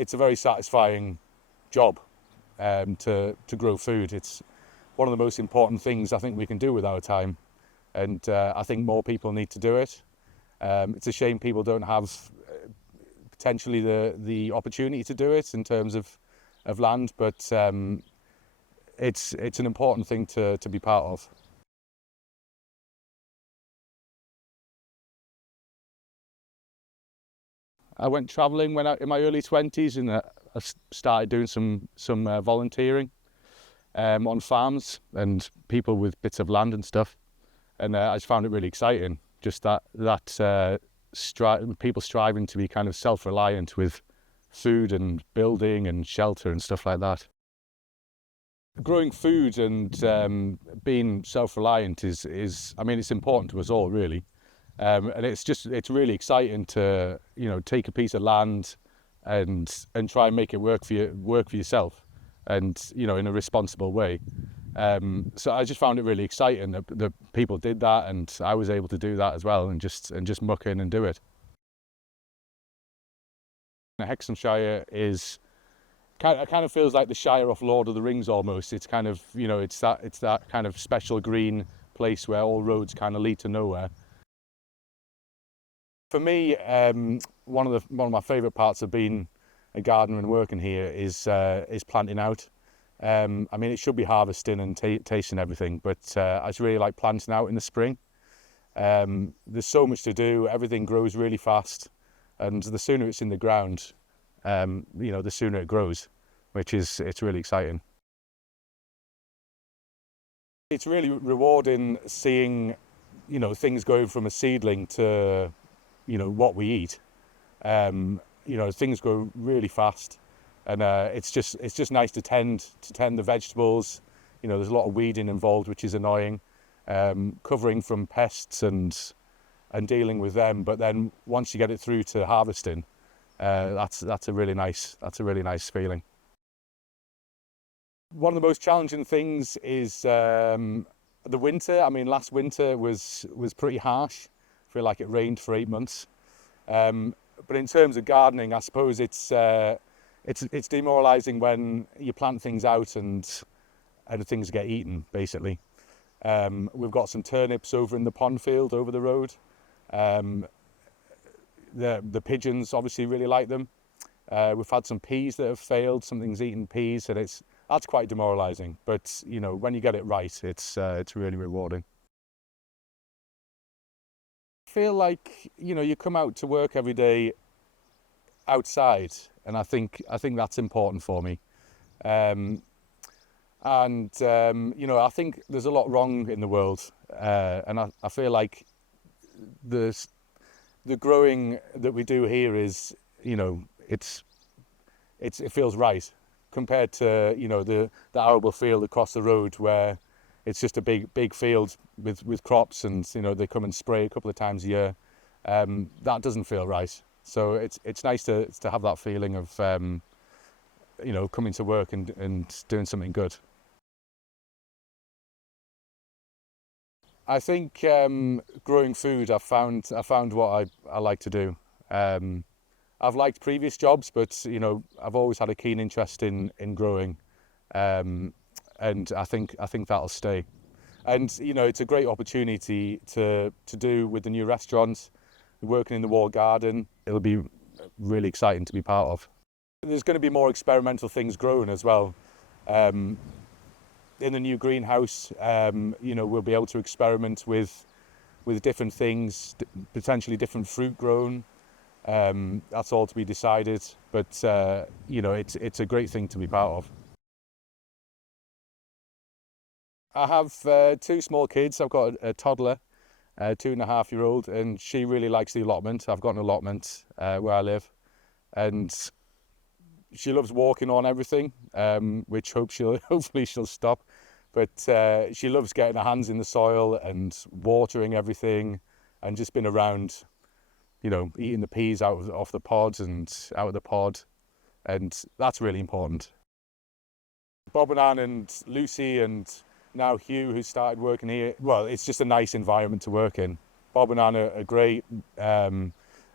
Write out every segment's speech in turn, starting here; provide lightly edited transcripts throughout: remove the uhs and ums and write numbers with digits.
it's a very satisfying job to grow food. It's one of the most important things I think we can do with our time, and I think more people need to do it. It's a shame people don't have potentially the opportunity to do it in terms of land, but it's an important thing to be part of. I went travelling when in my early 20s, and I started doing some volunteering on farms and people with bits of land and stuff, and I just found it really exciting. Just people striving to be kind of self-reliant with food and building and shelter and stuff like that. Growing food and being self-reliant is I mean, it's important to us all, really. And it's really exciting to, take a piece of land and try and make it work for yourself, and in a responsible way. So I just found it really exciting that people did that, and I was able to do that as well, and just muck in and do it. Hexhamshire is kind of feels like the Shire of Lord of the Rings almost. It's kind of, it's that kind of special green place where all roads kind of lead to nowhere. For me, one of my favourite parts of being a gardener and working here is planting out. I mean, it should be harvesting and tasting everything, but I just really like planting out in the spring. There's so much to do. Everything grows really fast, and the sooner it's in the ground, the sooner it grows, it's really exciting. It's really rewarding seeing, things going from a seedling to what we eat. Things grow really fast, and it's just nice to tend the vegetables. There's a lot of weeding involved, which is annoying, covering from pests and dealing with them. But then once you get it through to harvesting, that's a really nice feeling. One of the most challenging things is the winter. I mean, last winter was pretty harsh. I feel like it rained for 8 months. But in terms of gardening, I suppose it's demoralising when you plant things out and things get eaten, basically. We've got some turnips over in the pond field over the road. The pigeons obviously really like them. We've had some peas that have failed. Something's eaten peas, and that's quite demoralising. But when you get it right, it's really rewarding. I feel like you come out to work every day outside, and I think that's important for me. I think there's a lot wrong in the world, and I feel like the growing that we do here is, it feels right compared to the arable field across the road, where it's just a big field with crops, and they come and spray a couple of times a year. That doesn't feel right. So it's nice to have that feeling of coming to work and doing something good. I think growing food, I found what I like to do. I've liked previous jobs, but I've always had a keen interest in growing. And I think that'll stay. And it's a great opportunity to do with the new restaurant, working in the walled garden. It'll be really exciting to be part of. There's going to be more experimental things growing as well. In the new greenhouse, we'll be able to experiment with different things, potentially different fruit grown. That's all to be decided, but it's a great thing to be part of. I have 2 small kids. I've got a toddler, a 2.5-year-old, and she really likes the allotment. I've got an allotment where I live, and she loves walking on everything, which hopefully she'll stop. But she loves getting her hands in the soil and watering everything, and just been around, eating the peas off the pods and out of the pod, and that's really important. Bob and Anne and Lucy and now Hugh, who started working here, well, it's just a nice environment to work in. Bob and Anne are great.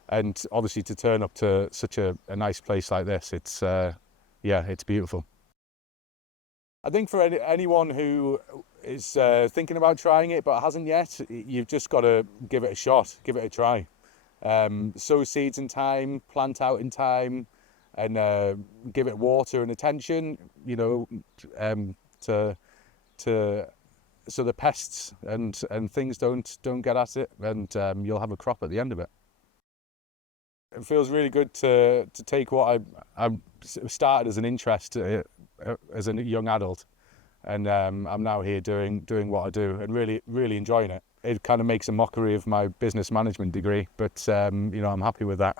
And obviously to turn up to such a nice place like this, it's yeah, it's beautiful. I think for anyone who is thinking about trying it but hasn't yet, you've just got to give it a shot, give it a try. Sow seeds in time, plant out in time, and give it water and attention. You know, to so the pests and things don't get at it, and you'll have a crop at the end of it. It feels really good to take what I started as an interest as a young adult, and I'm now here doing what I do and really enjoying it. It kind of makes a mockery of my business management degree, but you know, I'm happy with that.